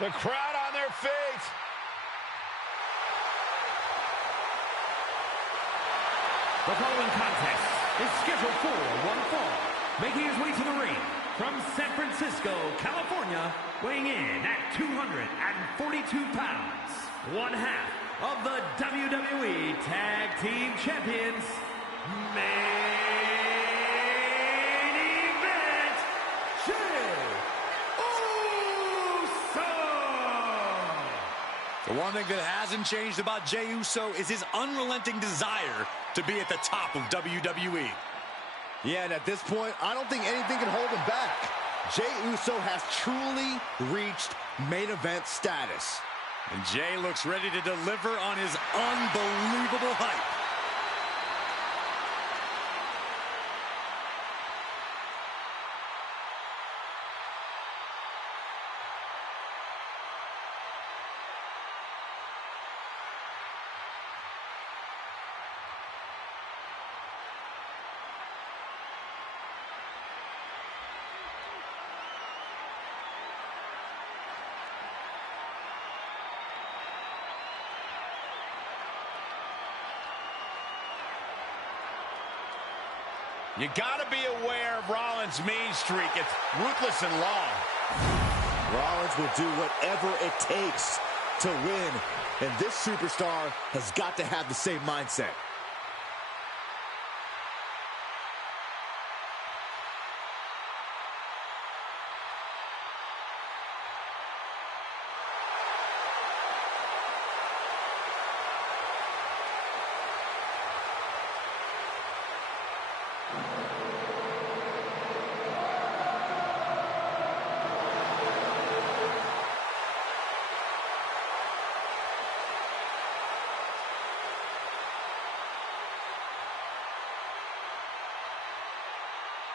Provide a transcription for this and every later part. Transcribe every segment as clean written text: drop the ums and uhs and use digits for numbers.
The crowd on their feet. The following contest is scheduled for one fall. Making his way to the ring from San Francisco, California, weighing in at 242 pounds, one half of the WWE Tag Team Champions, main event, Jey Uso! The one thing that hasn't changed about Jey Uso is his unrelenting desire to be at the top of WWE. Yeah, and at this point, I don't think anything can hold him back. Jey Uso has truly reached main event status. And Jey looks ready to deliver on his unbelievable hype. You gotta be aware of Rollins' mean streak. It's ruthless and long. Rollins will do whatever it takes to win, and this superstar has got to have the same mindset.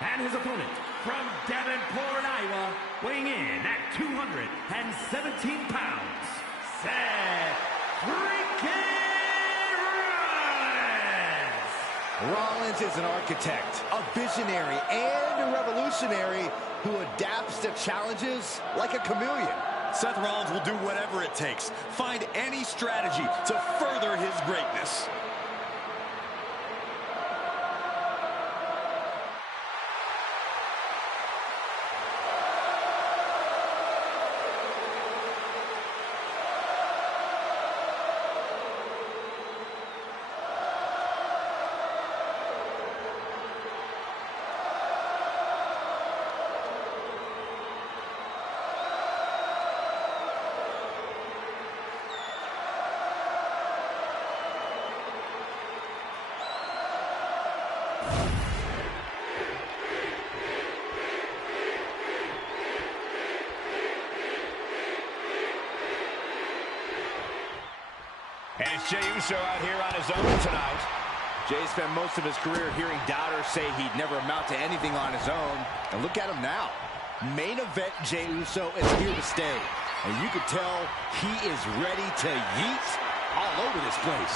And his opponent from Davenport, Iowa, weighing in at 217 pounds, Seth freaking Rollins! Rollins is an architect, a visionary, and a revolutionary who adapts to challenges like a chameleon. Seth Rollins will do whatever it takes, find any strategy to further his greatness. And it's Jey Uso out here on his own tonight. Jey spent most of his career hearing doubters say he'd never amount to anything on his own. And look at him now. Main event Jey Uso is here to stay. And you can tell he is ready to yeet all over this place.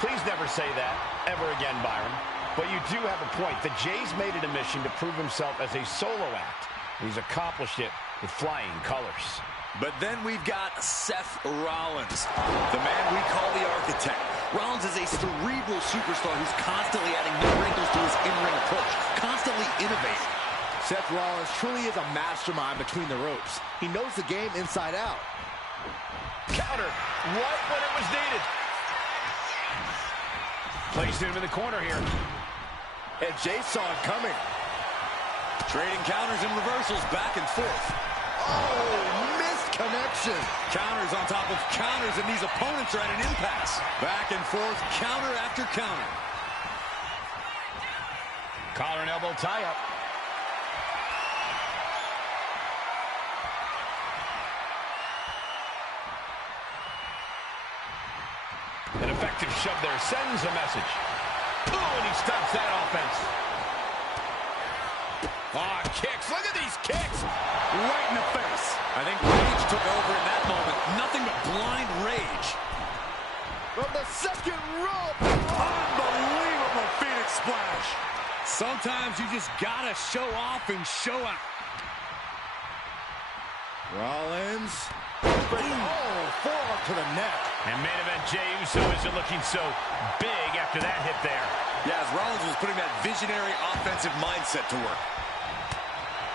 Please never say that ever again, Byron. But you do have a point. The Jey's made it a mission to prove himself as a solo act. He's accomplished it with flying colors. But then we've got Seth Rollins, the man we call the architect. Rollins is a cerebral superstar who's constantly adding new wrinkles to his in-ring approach, constantly innovating. Seth Rollins truly is a mastermind between the ropes. He knows the game inside out. Counter right when it was needed. Placing him in the corner here. And Jey saw it coming. Trading counters and reversals back and forth. Oh, missed connection. Counters on top of counters, and these opponents are at an impasse. Back and forth, counter after counter. Collar and elbow tie-up. An effective shove there sends a message. Oh, and he stops that offense. Ah, kicks. Look at these kicks. Right in the face. I think rage took over in that moment. Nothing but blind rage. From the second rope. Unbelievable Phoenix splash. Sometimes you just gotta show off and show out. Rollins Oh, forearm to the neck. And main event Jey Uso isn't looking so big after that hit there. Yeah, as Rollins was putting that visionary offensive mindset to work.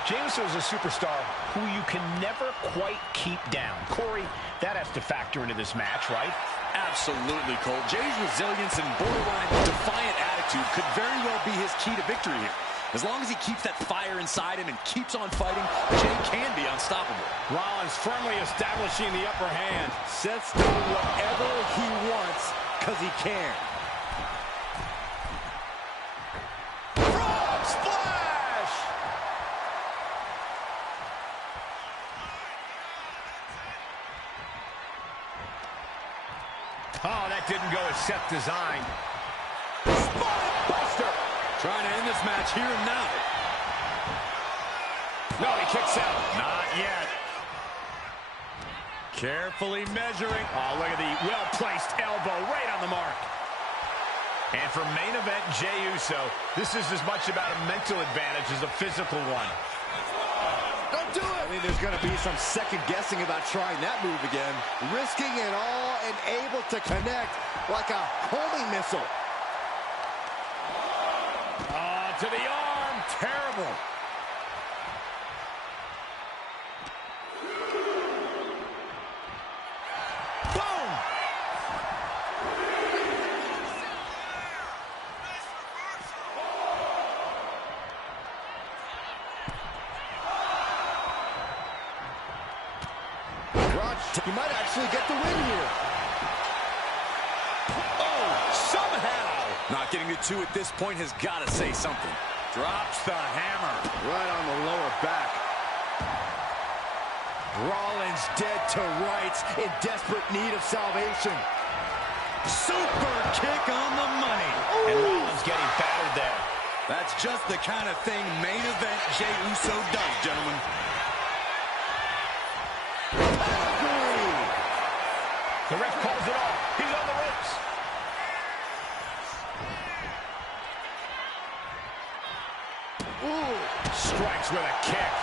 Jey Uso is a superstar who you can never quite keep down. Corey, that has to factor into this match, right? Absolutely, Cole. Jey's resilience and borderline defiant attitude could very well be his key to victory here. As long as he keeps that fire inside him and keeps on fighting, Jey can be unstoppable. Rollins firmly establishing the upper hand. Seth's doing whatever he wants because he can. Frog splash! Oh, that didn't go as Seth designed. Buster! Trying to end this match here and now. No, he kicks out. Not yet. Carefully measuring. Oh, look at the well-placed elbow right on the mark. And for main event Jey Uso, this is as much about a mental advantage as a physical one. Don't do it! I mean, there's going to be some second-guessing about trying that move again. Risking it all and able to connect like a homing missile. To the arm. Terrible. Boom! He might actually get the win here. Oh, somehow. Not getting to two at this point has got to say something. Drops the hammer. Right on the lower back. Rollins dead to rights in desperate need of salvation. Super kick on the money. And Rollins getting battered there. That's just the kind of thing main event Jey Uso does, gentlemen. The ref calls it off. He's on the ropes. Ooh. Strikes with a kick.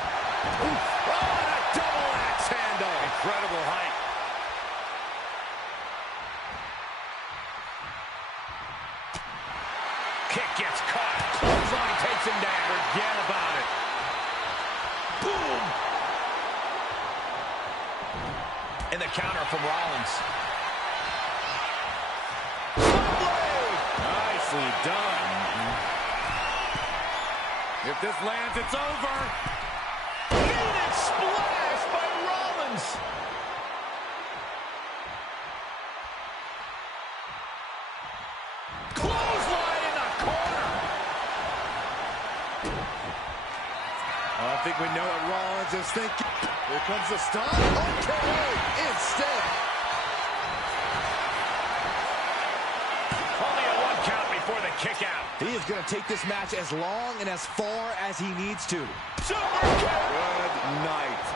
Ooh. Oh, and a double axe handle. Incredible height. Kick gets caught. Clothesline takes him down. Forget about it. Boom. And the counter from Rollins. Nicely done. If this lands, it's over. Phoenix splash by Rollins. Clothesline in the corner. I think we know what Rollins is thinking. Here comes the stun. Okay, instead. Only a 1 count before the kick out. He is going to take this match as long and as far as he needs to. Super kick. Good night.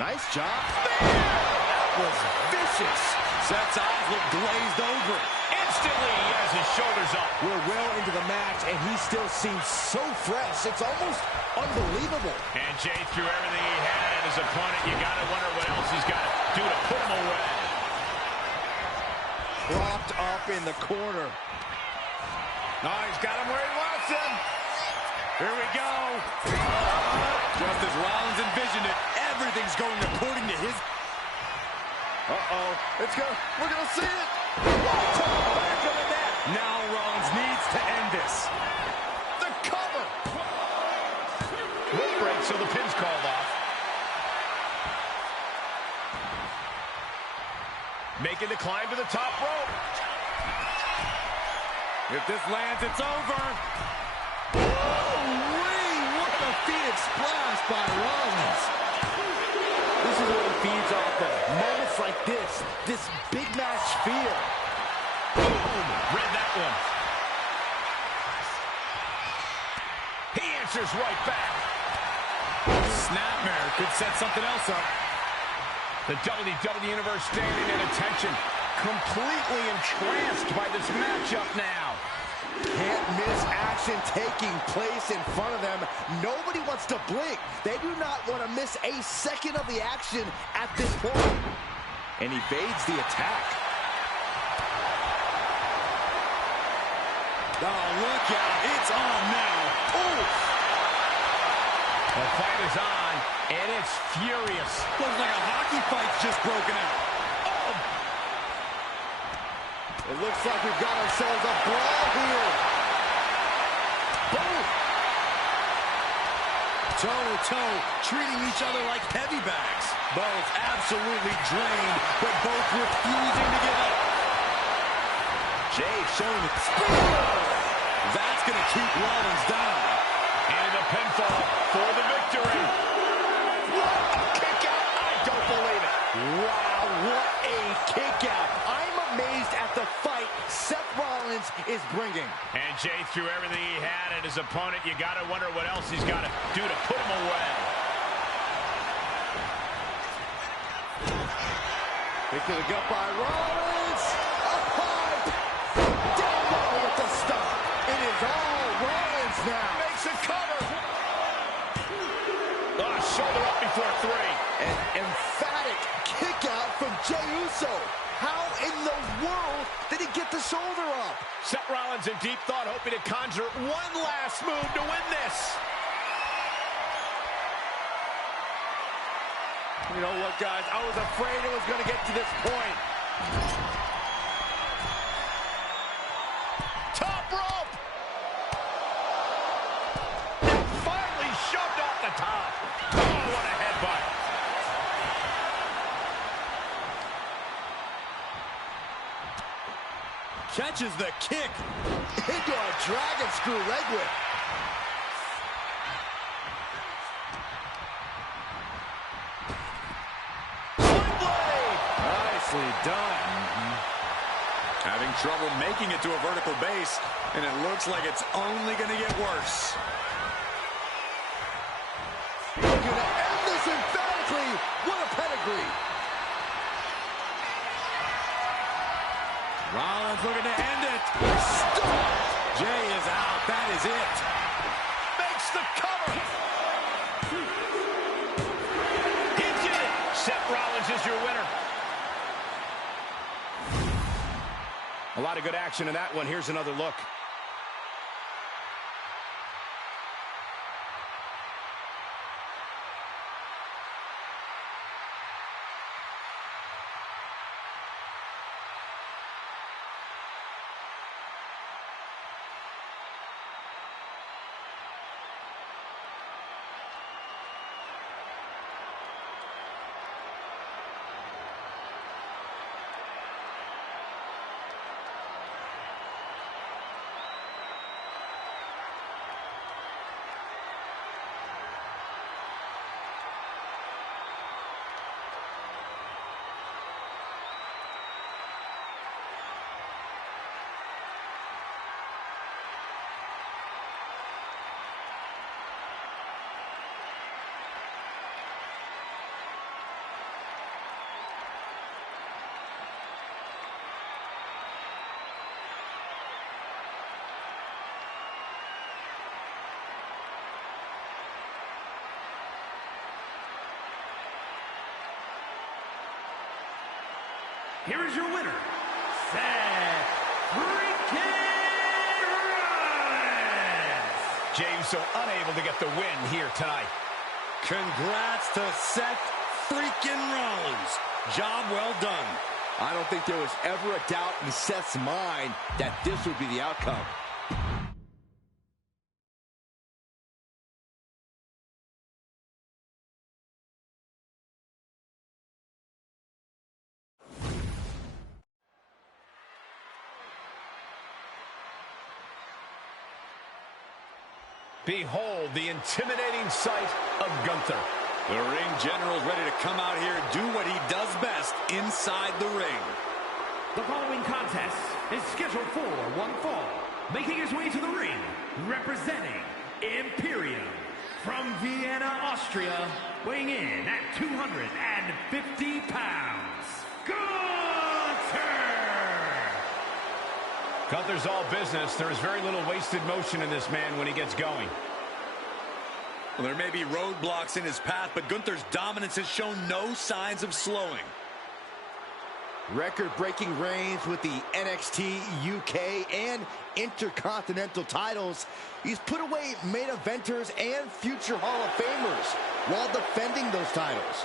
Nice job. That was vicious. Seth's eyes look glazed over. Instantly, he has his shoulders up. We're well into the match, and he still seems so fresh. It's almost unbelievable. And Jey threw everything he had at his opponent. You got to wonder what else he's got to do to put him away. Propped up in the corner. Oh, he's got him where he wants him. Here we go. Just as Rollins envisioned it, everything's going according to his... Uh-oh. We're going to see it. Right to the back of the net. Now Rollins needs to end this. The cover. Rope break, so the pin's called off. Making the climb to the top rope. If this lands, it's over. Woo-wee! What a Phoenix splash by Rollins. This is what he feeds off of. Moments like this big match fear. Boom! Read that one. He answers right back. Snapmare could set something else up. The WWE Universe standing at attention, completely entranced by this matchup now. Can't miss action taking place in front of them. Nobody wants to blink. They do not want to miss a second of the action at this point. And evades the attack. Oh, look out. It's on now. Oof. The fight is on, and it's furious. Looks like a hockey fight's just broken out. It looks like we've got ourselves a brawl here. Boom! Toe-to-toe, treating each other like heavy bags. Both absolutely drained, but both refusing to give up. Jay showing the speed. That's going to keep Rollins down. And a pinfall for the victory. What a kick out. I don't believe it. Wow, what a kick out. I'm amazed at the fight Seth Rollins is bringing. And Jay threw everything he had at his opponent. You got to wonder what else he's got to do to put him away. Kick to the gut by Rollins. Up high. Down low with the stomp. It is all Rollins now. Makes a cover. Oh, shoulder up before three. An emphatic kick out from Jey Uso. How in the world did he get the shoulder up? Seth Rollins in deep thought, hoping to conjure one last move to win this. You know what, guys? I was afraid it was going to get to this point. Top rope. And finally shoved off the top. Oh, what a headbutt. Catches the kick. Into a dragon screw leg whip. Nicely done. Having trouble making it to a vertical base, and it looks like it's only going to get worse. Looking to end this emphatically. What a pedigree. Rollins looking to end it. Stop. Jay is out. That is it. Makes the cover. He did it. Seth Rollins is your winner. A lot of good action in that one. Here's another look. Here is your winner, Seth freaking Rollins. Jey Uso unable to get the win here tonight. Congrats to Seth freaking Rollins. Job well done. I don't think there was ever a doubt in Seth's mind that this would be the outcome. Behold the intimidating sight of Gunther. The ring general's ready to come out here and do what he does best inside the ring. The following contest is scheduled for one fall. Making his way to the ring, representing Imperium from Vienna, Austria, weighing in at 250 pounds, Gunther! Gunther's all business. There is very little wasted motion in this man when he gets going. Well, there may be roadblocks in his path, but Gunther's dominance has shown no signs of slowing. Record-breaking reigns with the NXT, UK, and Intercontinental titles. He's put away main eventers and future Hall of Famers while defending those titles.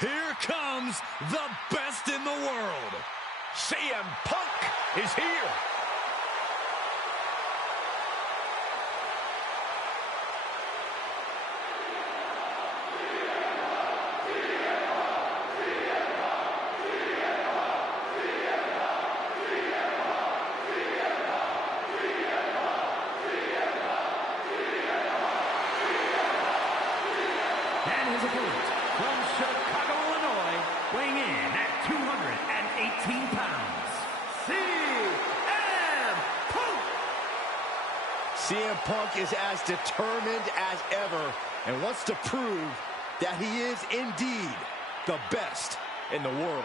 Here comes the best in the world. CM Punk is here. And his opponent from Chicago, Illinois, weighing in at 218 pounds, CM Punk! CM Punk is as determined as ever and wants to prove that he is indeed the best in the world.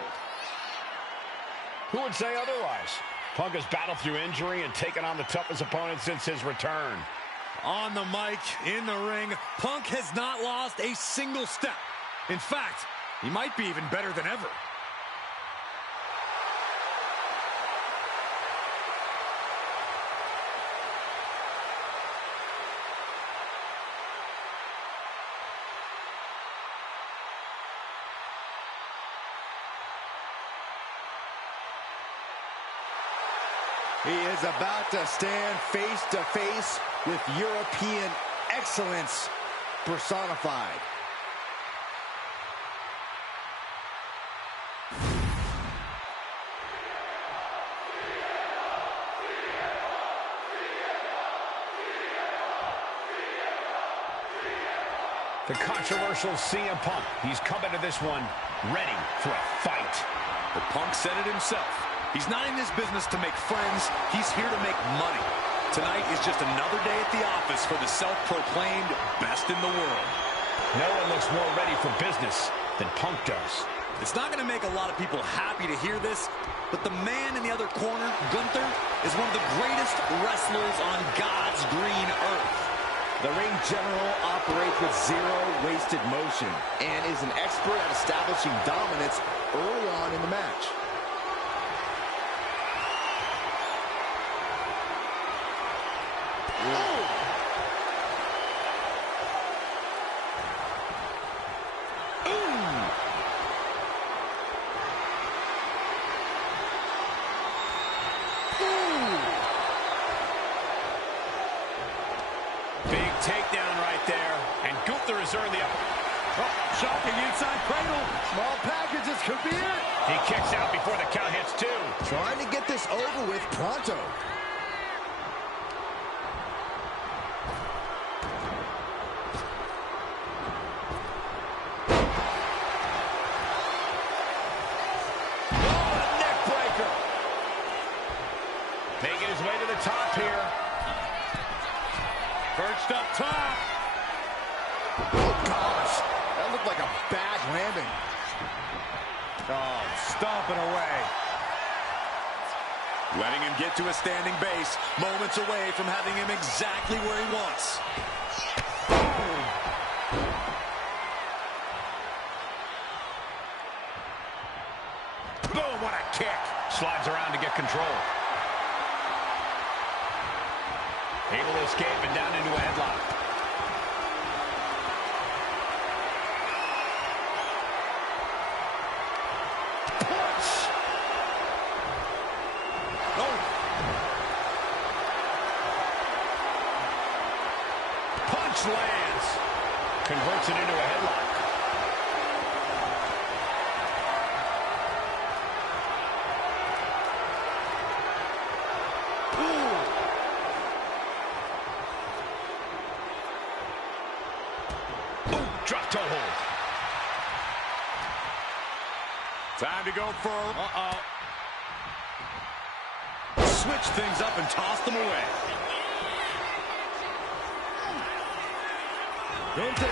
Who would say otherwise? Punk has battled through injury and taken on the toughest opponent since his return. On the mic, in the ring, Punk has not lost a single step. In fact, he might be even better than ever. He is about to stand face to face with European excellence personified. The controversial CM Punk. He's come into this one ready for a fight. But Punk said it himself. He's not in this business to make friends. He's here to make money. Tonight is just another day at the office for the self-proclaimed best in the world. No one looks more ready for business than Punk does. It's not going to make a lot of people happy to hear this, but the man in the other corner, Gunther, is one of the greatest wrestlers on God's green earth. The ring general operates with zero wasted motion and is an expert at establishing dominance early on in the match. Big takedown right there, and Gunther has earned the Shocking inside cradle. Small packages could be it. He kicks out before the count hits two. Trying to get this over with pronto. Oh, neck breaker. Making his way to the top here. Perched up top. Oh, gosh. That looked like a bad landing. Oh, stomping away. Letting him get to a standing base, moments away from having him exactly where he wants. Boom, what a kick. Slides around to get control. Able to escape and down into a headlock. punch lands. Converts it into a headlock. Drop toe hold. Time to go for... Switch things up and toss them away. Gunther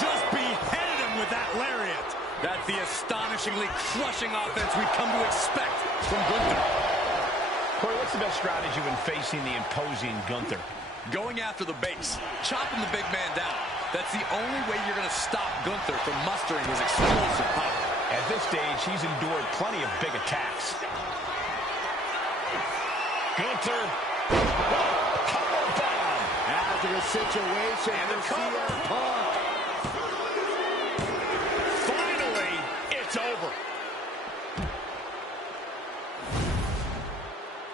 just beheaded him with that lariat. That's the astonishingly crushing offense we've come to expect from Gunther. Corey, what's the best strategy when facing the imposing Gunther? Going after the base, chopping the big man down. That's the only way you're going to stop Gunther from mustering his explosive power. At this stage, he's endured plenty of big attacks. Gunther, power bomb. Hazardous situation And the for cover. CM Punk. Finally, it's over.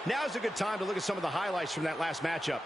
Now's a good time to look at some of the highlights from that last matchup.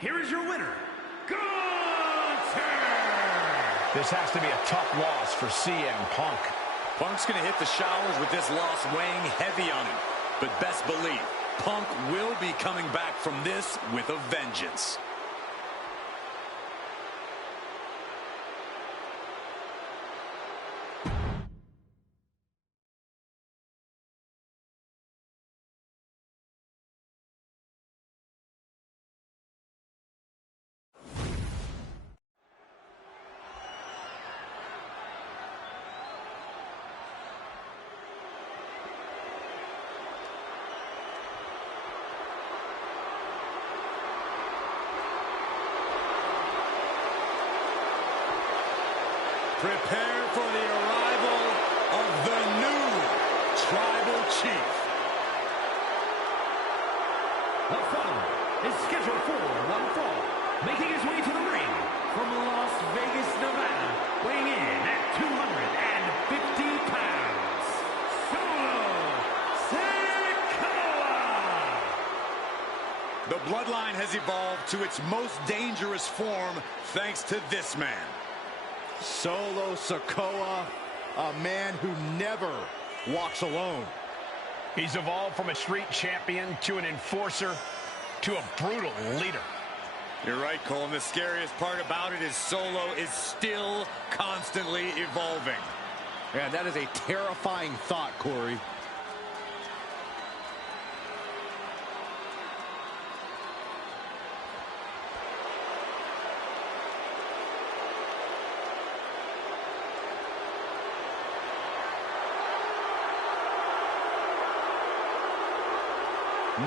Here is your winner, Gunther! This has to be a tough loss for CM Punk. Punk's going to hit the showers with this loss weighing heavy on him. But best believe, Punk will be coming back from this with a vengeance. Prepare for the arrival of the new Tribal Chief. The following is scheduled for one fall, making his way to the ring from Las Vegas, Nevada, weighing in at 250 pounds, Sikoa! The bloodline has evolved to its most dangerous form thanks to this man. Solo Sikoa, a man who never walks alone. He's evolved from a street champion to an enforcer to a brutal leader. You're right, Cole, and the scariest part about it is Solo is still constantly evolving. Yeah, that is a terrifying thought, Corey.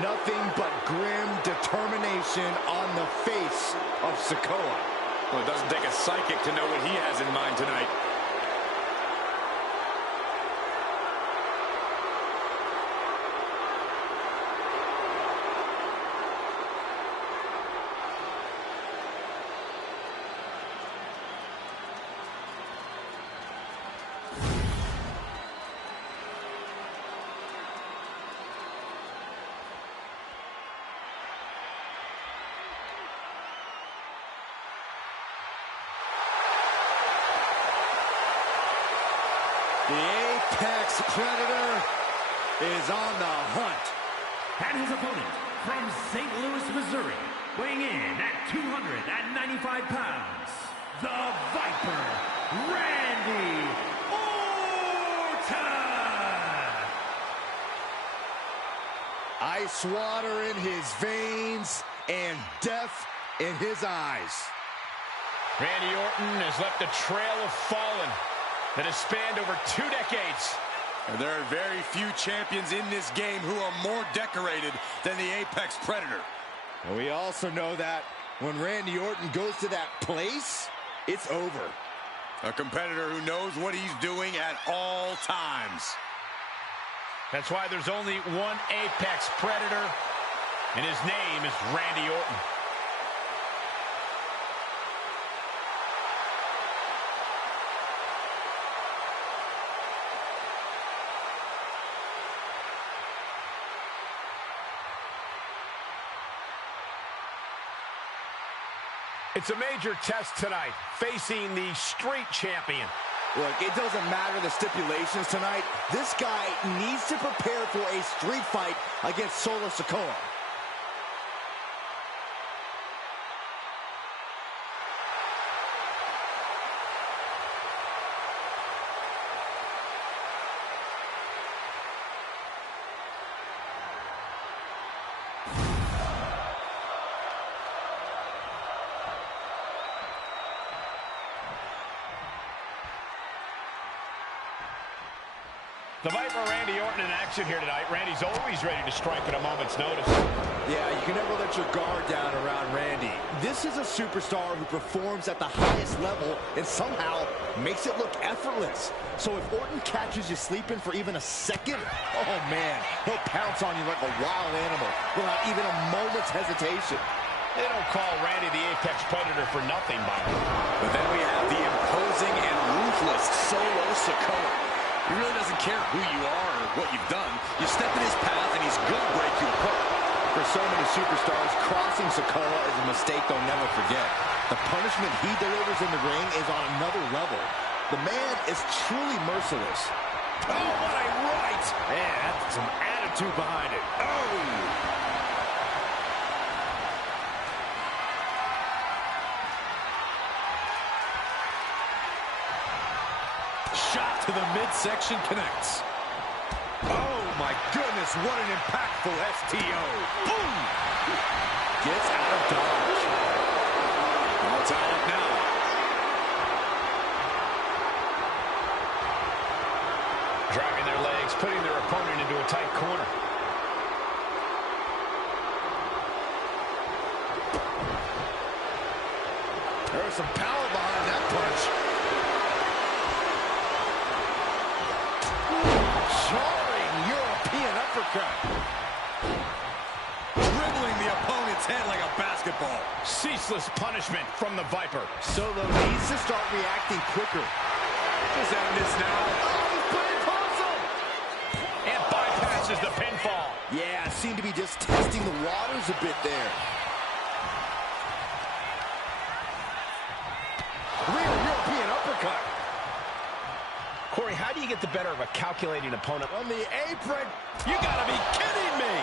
Nothing but grim determination on the face of Sikoa. Well, it doesn't take a psychic to know what he has in mind tonight. The Apex Predator is on the hunt. And his opponent from St. Louis, Missouri, weighing in at 295 pounds, the Viper, Randy Orton! Ice water in his veins and death in his eyes. Randy Orton has left a trail of fallen that has spanned over 2 decades. And there are very few champions in this game who are more decorated than the Apex Predator. And we also know that When Randy Orton goes to that place, it's over. A competitor who knows what he's doing at all times. That's why there's only one apex predator, and his name is Randy Orton. It's a major test tonight, facing the street champion. Look, it doesn't matter the stipulations tonight. This guy needs to prepare for a street fight against Solo Sikoa. The Viper, Randy Orton, in action here tonight. Randy's always ready to strike at a moment's notice. Yeah, you can never let your guard down around Randy. This is a superstar who performs at the highest level and somehow makes it look effortless. So if Orton catches you sleeping for even a second, oh man, he'll pounce on you like a wild animal without even a moment's hesitation. They don't call Randy the apex predator for nothing, Byron. But then we have the imposing and ruthless Solo Sikoa. He really doesn't care who you are or what you've done. You step in his path and he's gonna break you apart. For so many superstars, crossing Sikoa is a mistake they'll never forget. The punishment he delivers in the ring is on another level. The man is truly merciless. Oh, what a right! Man, that's some attitude behind it. Oh! Shot to the midsection connects. Oh my goodness, what an impactful STO. Boom! Gets out of dodge. All tied up now. Driving their legs, putting their opponent into a tight corner. There's some power behind that punch. Jarring European uppercut. Dribbling the opponent's head like a basketball. Ceaseless punishment from the Viper. Solo needs to start reacting quicker. Just end this now. Oh, he's playing puzzle. And bypasses the pinfall. Yeah, seemed to be just testing the waters a bit there. Real European uppercut. Corey, how do you get the better of a calculating opponent? On the apron. You gotta be kidding me!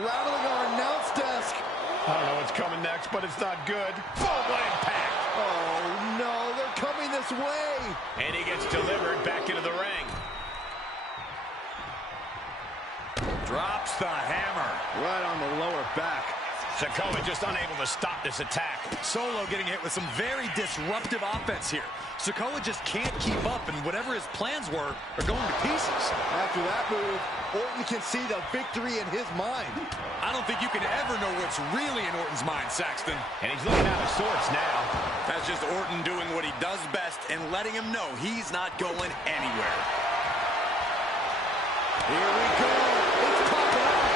Rattling our announce desk. I don't know what's coming next, but it's not good. Boom, what impact! Oh no, they're coming this way. And he gets delivered back into the ring. Drops the hammer. Right on the lower back. Sikoa just unable to stop this attack. Solo getting hit with some very disruptive offense here. Sikoa just can't keep up, and whatever his plans were are going to pieces. After that move, Orton can see the victory in his mind. I don't think you can ever know what's really in Orton's mind, Saxton. And he's looking out of sorts now. That's just Orton doing what he does best and letting him know he's not going anywhere. Here we go. It's popping off.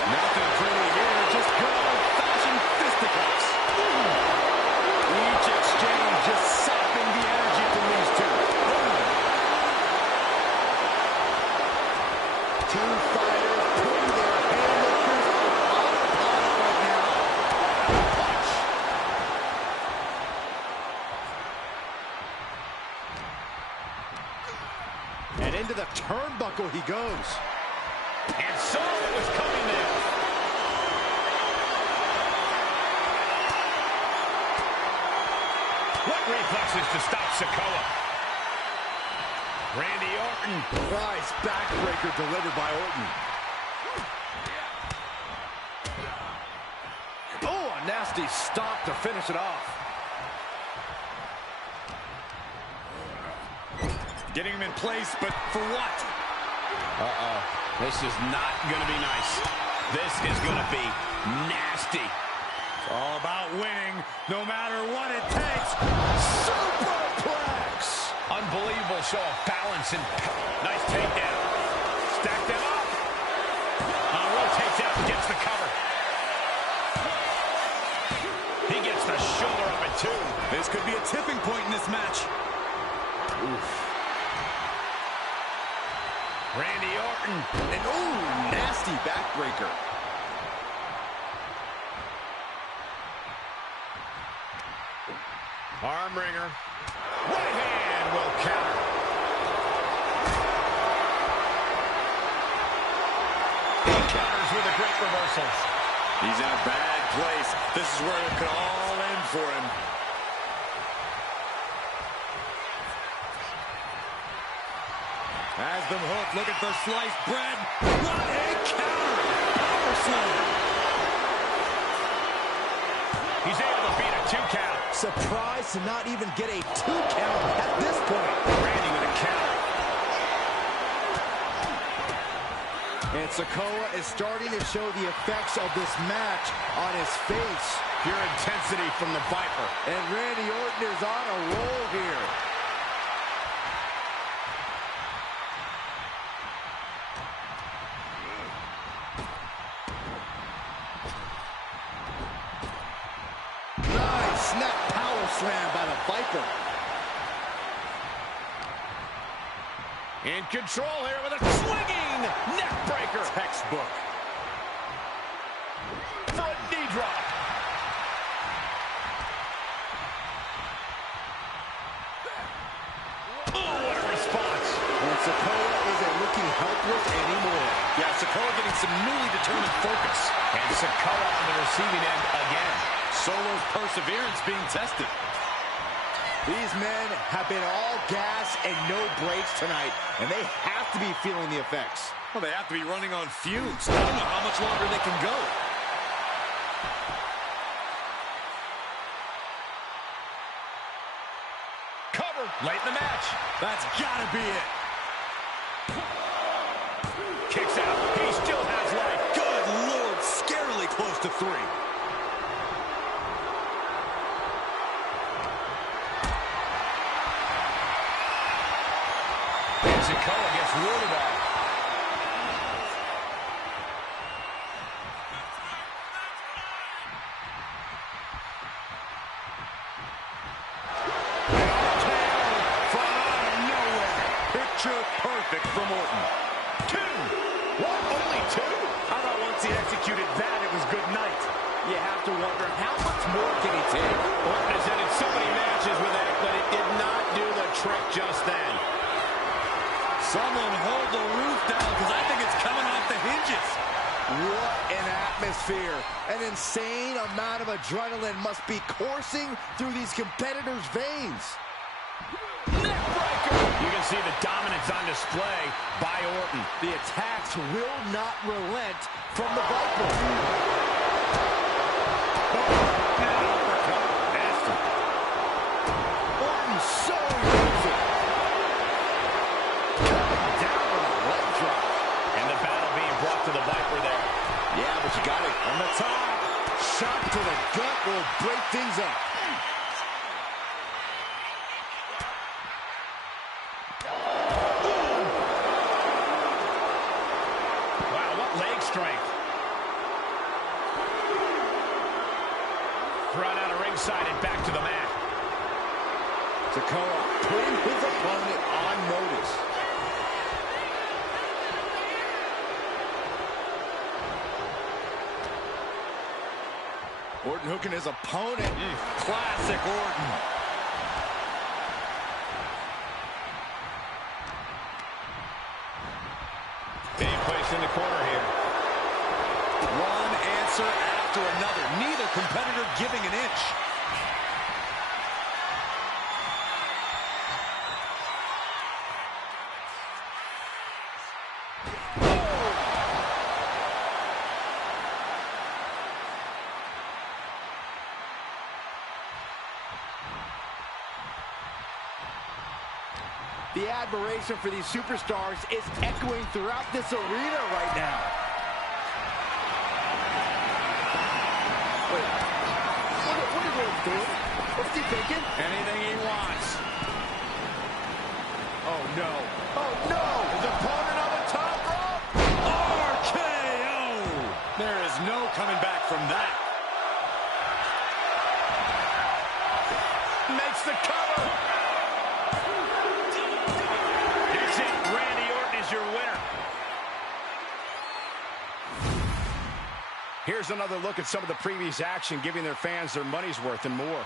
Nothing pretty here, just good old-fashioned fisticuffs. Each exchange just sapping the energy from these two. Two fighters putting their haymakers on the pot right now. Watch. And into the turnbuckle he goes. And saw what was coming there. What reflexes to stop Sikoa? Randy Orton. Nice backbreaker delivered by Orton. Oh, a nasty stop to finish it off. Getting him in place, but for what? Uh-oh. This is not going to be nice. This is going to be nasty. It's all about winning, no matter what it takes. Superplex! Unbelievable show of balance and nice takedown. Stack them up. Rotates out and gets the cover. He gets the shoulder up at 2. This could be a tipping point in this match. Oof. Randy Orton. And ooh, nasty backbreaker. Arm wringer. Right hand will counter. He counters with a great reversal. He's in a bad place. This is where it could all end for him. Has them hooked, looking for sliced bread. What a counter! Power slam! He's able to beat a 2 count. Surprised to not even get a 2 count at this point. Randy with a counter. And Sikoa is starting to show the effects of this match on his face. Pure intensity from the Viper. And Randy Orton is on a roll here. Nice snap power slam by the Viper. In control here with a swinging neck breaker. Textbook. Front knee drop. Oh, what a response. And Sikoa isn't looking helpless anymore. Yeah, Sikoa getting some newly determined focus. And Sikoa on the receiving end again. Solo's perseverance being tested. These men have been all gas and no brakes tonight, and they have to be feeling the effects. Well, they have to be running on fumes. I don't know how much longer they can go. Cover late in the match. That's gotta be it. Kicks out. He still has life. Good Lord, scarily close to 3. And Sikoa gets rooted on. Picture perfect from Orton. 2. What? Only 2? I thought once he executed that, it was good night. You have to wonder, how much more can he take? Orton has ended so many matches with that, but it did not do the trick just then. Someone hold the roof down, because I think it's coming off the hinges. What an atmosphere. An insane amount of adrenaline must be coursing through these competitors' veins. Neckbreaker! You can see the dominance on display by Orton. The attacks will not relent from the Viper. Nasty. Orton so elusive. Coming down with a leg drop. And the battle being brought to the Viper there. Yeah, but you got it on the top. Shot to the gut will break things up. Wow, what leg strength. Thrown out of ringside and back to the mat. Sikoa putting his opponent on notice. Orton hooking his opponent. Classic Orton. Being placed in the corner here. One answer after another. Neither competitor giving an inch. The admiration for these superstars is echoing throughout this arena right now. Wait, what are they doing? What's he thinking? Anything he wants. Oh, no. Oh, no! His opponent on the top rope. RKO! There is no coming back from that. Makes the cover. Here's it. Randy Orton is your winner. Here's another look at some of the previous action, giving their fans their money's worth and more.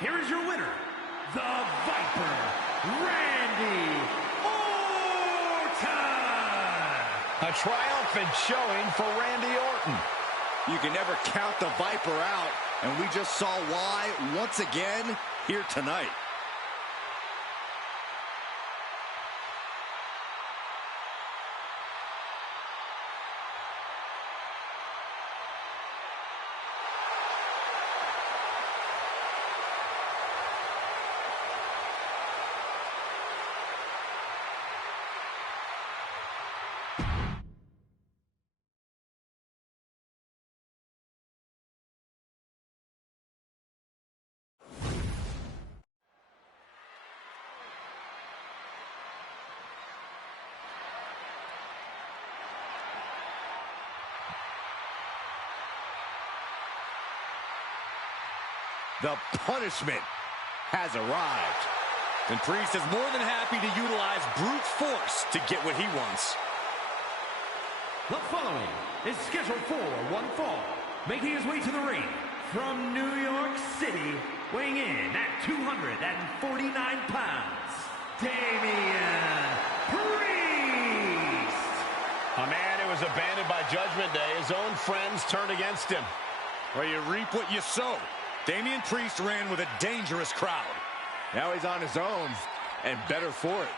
Here is your winner, the Viper, Randy Orton! A triumphant showing for Randy Orton. You can never count the Viper out, and we just saw why once again here tonight. The punishment has arrived. And Priest is more than happy to utilize brute force to get what he wants. The following is scheduled for one fall, making his way to the ring from New York City, weighing in at 249 pounds, Damian Priest. A man who was abandoned by Judgment Day. His own friends turned against him. Well, you reap what you sow. Damian Priest ran with a dangerous crowd. Now he's on his own, and better for it.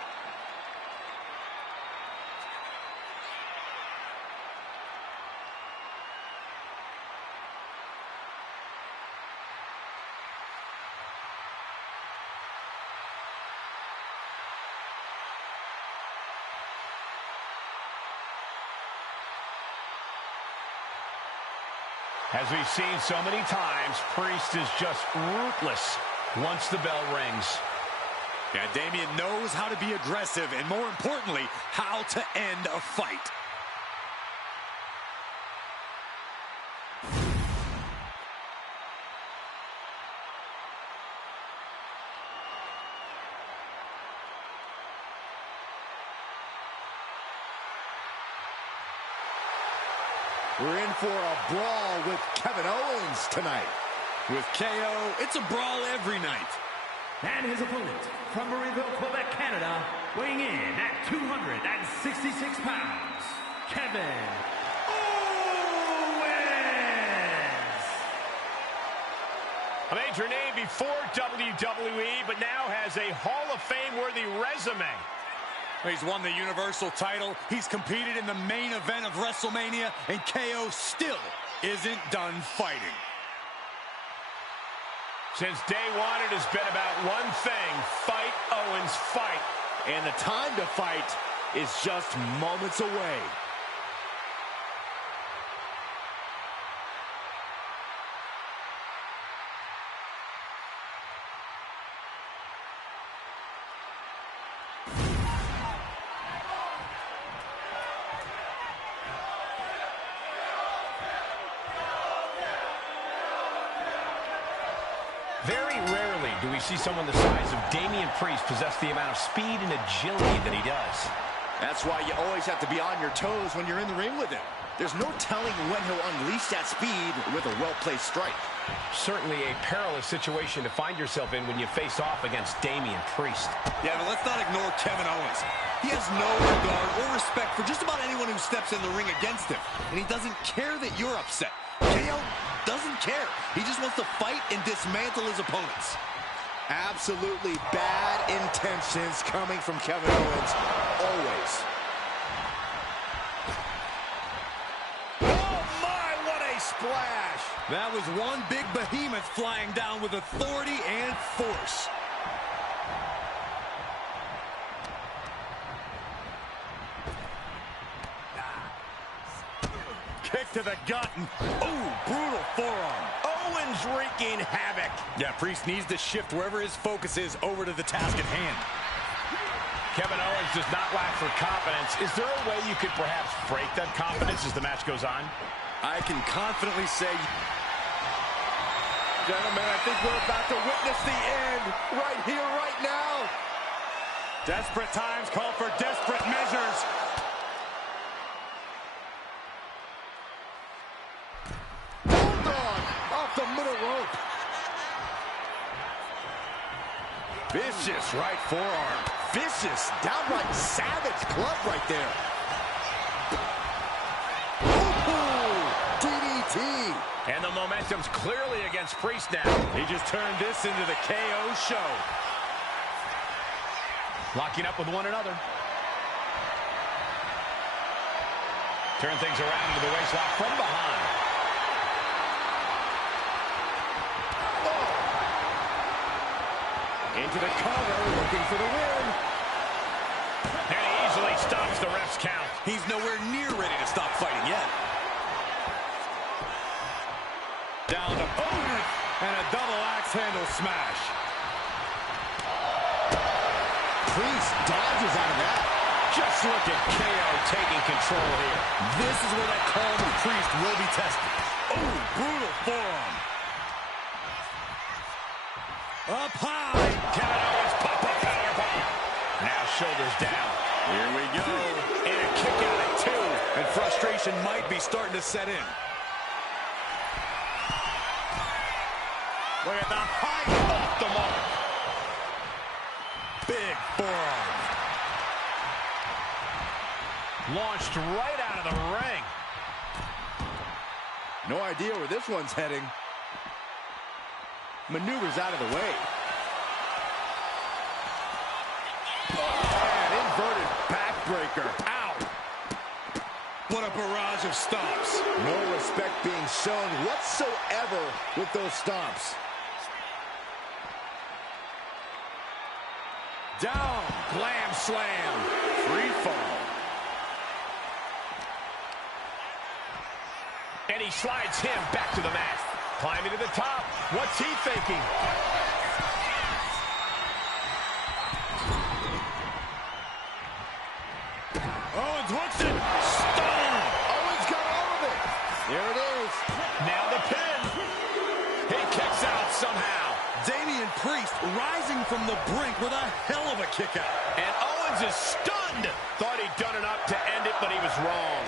As we've seen so many times, Priest is just ruthless once the bell rings. Yeah, Damian knows how to be aggressive and, more importantly, how to end a fight. We're in for a brawl with Kevin Owens tonight. With KO, it's a brawl every night. And his opponent from Marieville, Quebec, Canada, weighing in at 266 pounds, Kevin Owens! A major name before WWE, but now has a Hall of Fame-worthy resume. He's won the Universal title. He's competed in the main event of WrestleMania, and KO still isn't done fighting. Since day one, it has been about one thing: fight, Owens, fight. And the time to fight is just moments away. Very rarely do we see someone the size of Damian Priest possess the amount of speed and agility that he does. That's why you always have to be on your toes when you're in the ring with him. There's no telling when he'll unleash that speed with a well-placed strike. Certainly a perilous situation to find yourself in when you face off against Damian Priest. Yeah, but let's not ignore Kevin Owens. He has no regard or respect for just about anyone who steps in the ring against him. And he doesn't care that you're upset. KO doesn't care. He just wants to fight and dismantle his opponents. Absolutely bad intentions coming from Kevin Owens, always. Oh my, what a splash! That was one big behemoth flying down with authority and force. Kick to the gut. Oh, brutal forearm. Owens wreaking havoc. Yeah, Priest needs to shift wherever his focus is over to the task at hand. Kevin Owens does not lack for confidence. Is there a way you could perhaps break that confidence as the match goes on? I can confidently say... Gentlemen, I think we're about to witness the end right here, right now. Desperate times call for desperate measures. Off the middle rope. Vicious right forearm. Vicious, downright savage club right there. Ooh, DDT. And the momentum's clearly against Priest now. He just turned this into the KO show. Locking up with one another. Turn things around into the waistlock from behind. Into the cover, looking for the win. And he easily stops the ref's count. He's nowhere near ready to stop fighting yet. Down to opponent and a double axe handle smash. Priest dodges out of that. Just look at KO taking control here. This is where that calm of Priest will be tested. Oh, brutal forearm. Up high. Kevin Owens pop-up powerbomb. Now shoulders down. Here we go. And a kick out at two. And frustration might be starting to set in. Look at the height off the mark. Big forearm. Launched right out of the ring. No idea where this one's heading. Maneuvers out of the way. And inverted backbreaker. Ow! What a barrage of stomps. No respect being shown whatsoever with those stomps. Down. Glam slam. Free fall. And he slides him back to the mat. Climbing to the top. What's he thinking? Owens wants it. Stone. Owens got all of it. There it is. Now the pin. He kicks out somehow. Damian Priest rising from the brink with a hell of a kick out. And Owens is stunned. Thought he'd done enough to end it, but he was wrong.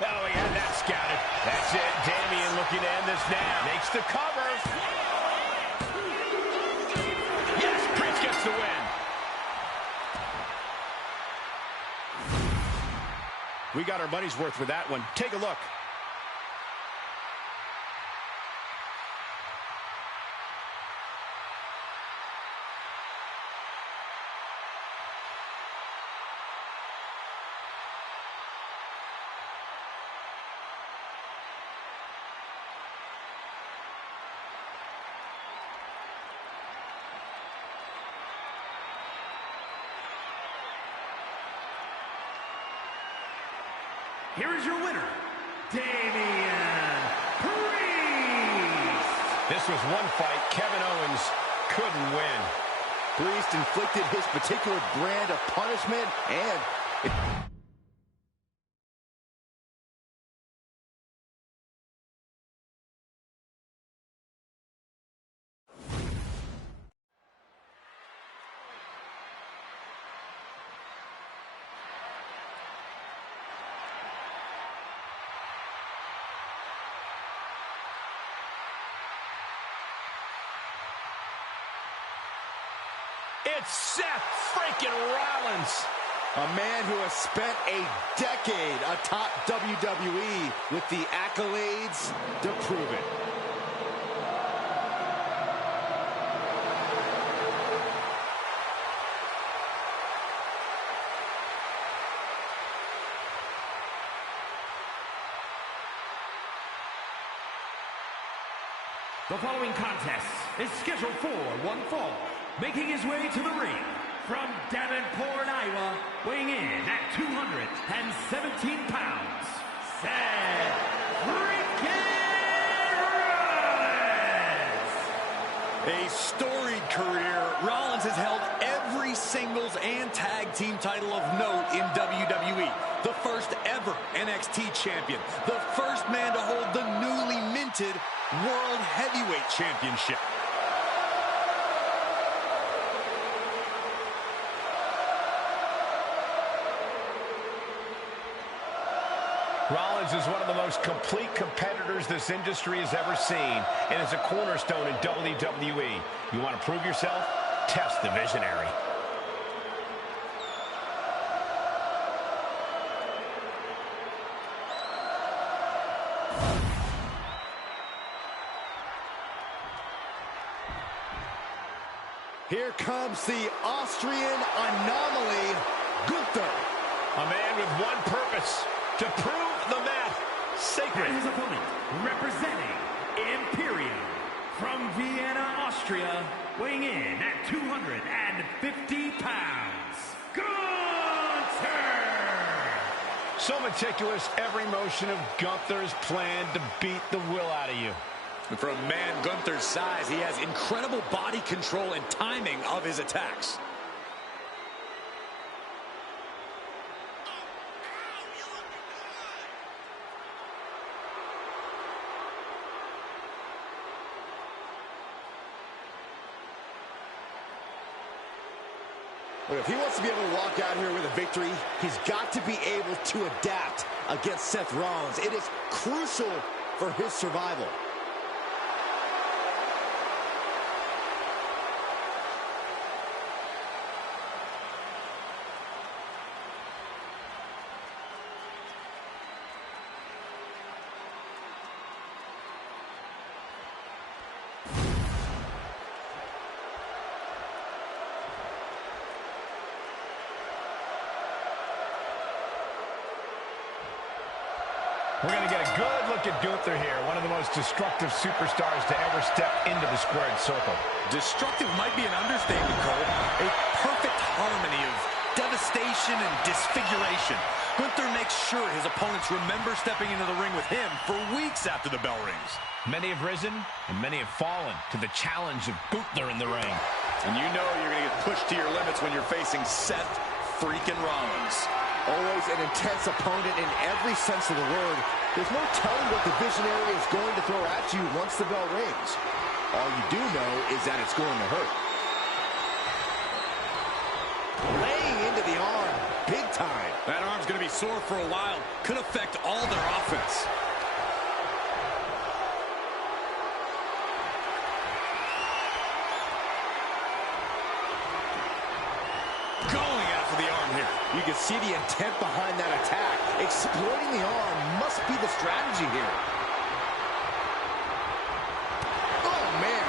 Oh, he had that scouted. That's it. Damian looking to end this now. Makes the cover. Yes, Priest gets the win. We got our money's worth with that one. Take a look. here is your winner, Damian Priest. This was one fight Kevin Owens couldn't win. Priest inflicted his particular brand of punishment, and it's Seth freaking Rollins. a man who has spent a decade atop WWE with the accolades to prove it. The following contest is scheduled for one fall. Making his way to the ring from Davenport, Iowa, weighing in at 217 pounds, Seth freaking Rollins. A storied career, Rollins has held every singles and tag team title of note in WWE. The first ever NXT champion. The first man to hold the newly minted World Heavyweight Championship. Rollins is one of the most complete competitors this industry has ever seen and is a cornerstone in WWE. You want to prove yourself? Test the visionary. Here comes the Austrian anomaly, Gunther. A man with one purpose, to prove the math sacred. And his opponent, representing Imperium from Vienna, Austria, weighing in at 250 pounds, Gunther! So meticulous, every motion of Gunther's planned to beat the will out of you. For a man Gunther's size, he has incredible body control and timing of his attacks. But if he wants to be able to walk out here with a victory, he's got to be able to adapt against Seth Rollins. It is crucial for his survival. We're going to get a good look at Gunther here, one of the most destructive superstars to ever step into the squared circle. Destructive might be an understatement, Cole. A perfect harmony of devastation and disfiguration. Gunther makes sure his opponents remember stepping into the ring with him for weeks after the bell rings. Many have risen, and many have fallen to the challenge of Gunther in the ring. And you know you're going to get pushed to your limits when you're facing Seth freaking Rollins. Always an intense opponent in every sense of the word. There's no telling what the visionary is going to throw at you once the bell rings. All you do know is that it's going to hurt. Laying into the arm, big time. That arm's going to be sore for a while. Could affect all their offense. Going after the arm here. You can see the intent behind that attack. Exploiting the arm must be the strategy here. Oh, man.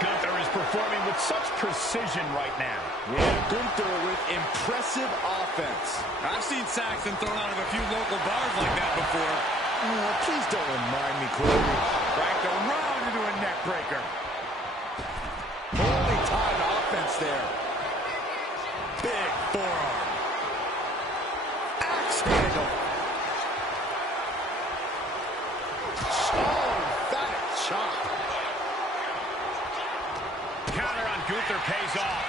Gunther is performing with such precision right now. Yeah, Gunther with impressive offense. I've seen Saxton thrown out of a few local bars like that before. Oh, please don't remind me, Corey. Cracked around into a neck breaker. Holy time offense there. Big forearm. Axe handle. Oh, that chop. Counter on Gunther pays off.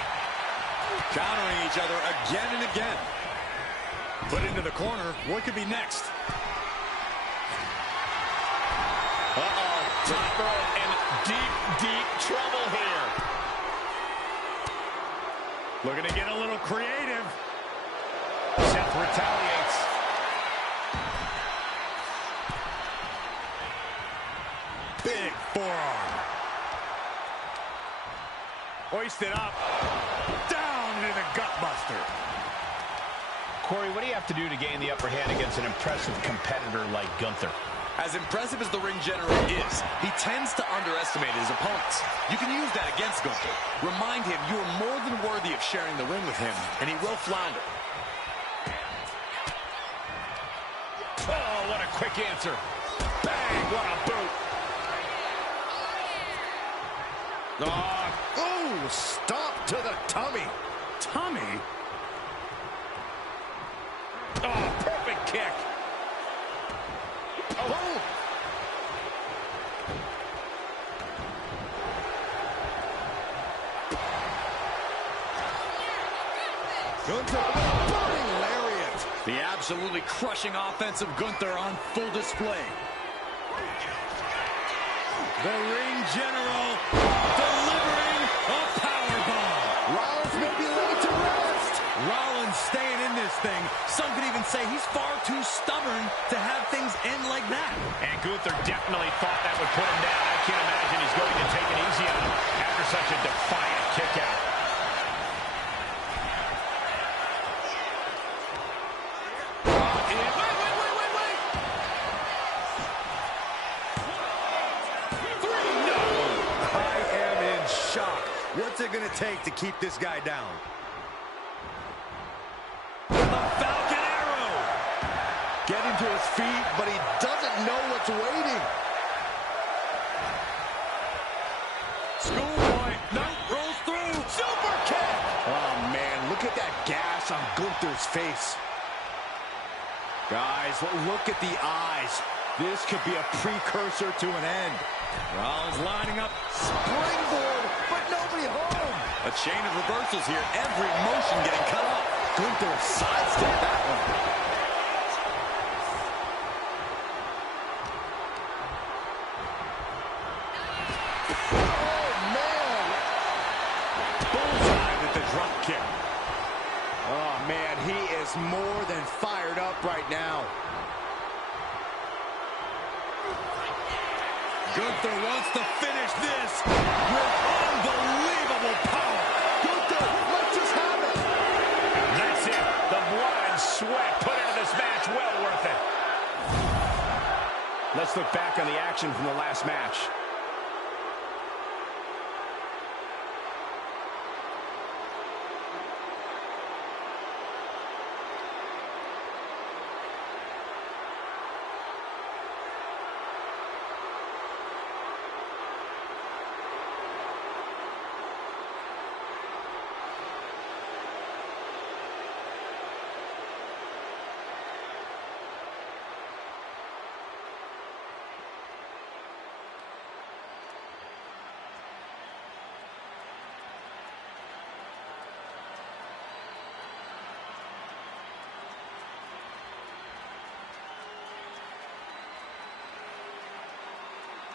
Countering each other again and again. Put into the corner. What could be next? Uh-oh. Top rope in deep, deep trouble here. Looking to get a little creative. Seth retaliates. Big forearm. Hoisted up. Down into the gutbuster. Corey, what do you have to do to gain the upper hand against an impressive competitor like Gunther? As impressive as the ring general is, he tends to underestimate his opponents. You can use that against Gunther. Remind him you are more than worthy of sharing the ring with him, and he will flounder. Oh, what a quick answer. Bang, what a boot. Oh, stop to the tummy. Tummy? Oh, perfect kick. Oh. Gunther with a burning lariat. The absolutely crushing offense of Gunther on full display. The ring general delivering a powerbomb. Rollins may be laid to rest. Rollins staying in this thing. Some could even say he's far too stubborn to have things end like that. And Gunther definitely thought that would put him down. I can't imagine he's going to take it easy on him after such a defiant kick out. What's it going to take to keep this guy down? The Falcon Arrow. Getting to his feet, but he doesn't know what's waiting. Schoolboy, no, rolls through. Super kick. Oh, man, look at that gash on Gunther's face. Guys, look at the eyes. This could be a precursor to an end. Rollins lining up. Springboard, but nobody home. A chain of reversals here. Every motion getting cut off. Gunther sidestepped that one. Oh, man. Bullseye with the drop kick. Oh, man, he is more than fired up right now. Gunther wants to finish this with unbelievable power. Gunther, let's just have it. That's it. The blood and sweat put into this match. Well worth it. Let's look back on the action from the last match.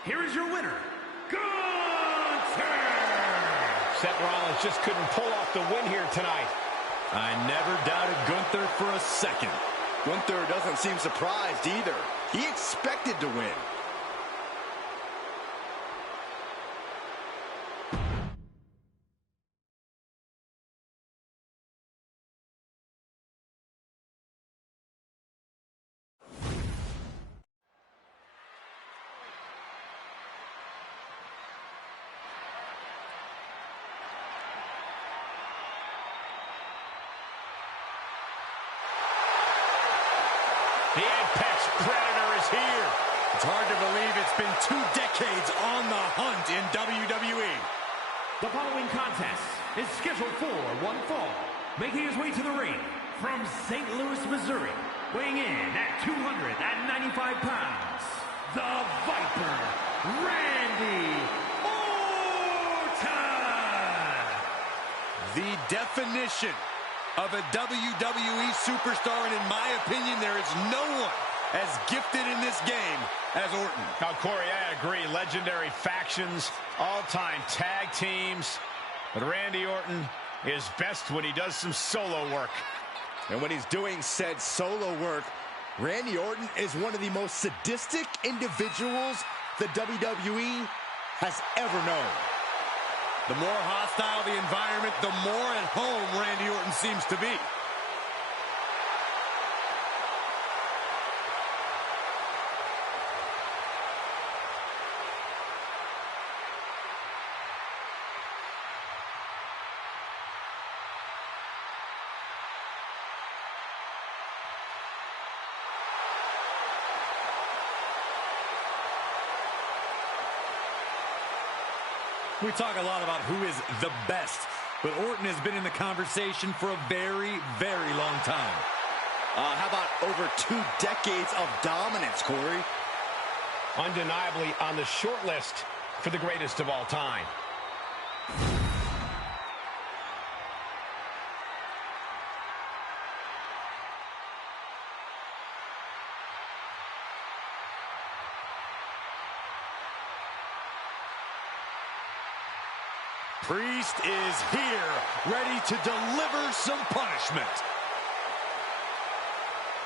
Here is your winner, Gunther! Seth Rollins just couldn't pull off the win here tonight. I never doubted Gunther for a second. Gunther doesn't seem surprised either. He expected to win. The Apex Predator is here. It's hard to believe it's been 2 decades on the hunt in WWE. The following contest is scheduled for one fall. Making his way to the ring from St. Louis, Missouri, weighing in at 295 pounds, the Viper, Randy Orton! The definition of a WWE superstar, and in my opinion, there is no one as gifted in this game as Orton. Now, Corey, I agree. Legendary factions, all-time tag teams. But Randy Orton is best when he does some solo work. And when he's doing said solo work, Randy Orton is one of the most sadistic individuals the WWE has ever known. The more hostile the environment, the more at home Randy Orton seems to be. We talk a lot about who is the best, but Orton has been in the conversation for a very, very long time. How about over 2 decades of dominance, Corey? Undeniably on the short list for the greatest of all time. Priest is here, ready to deliver some punishment.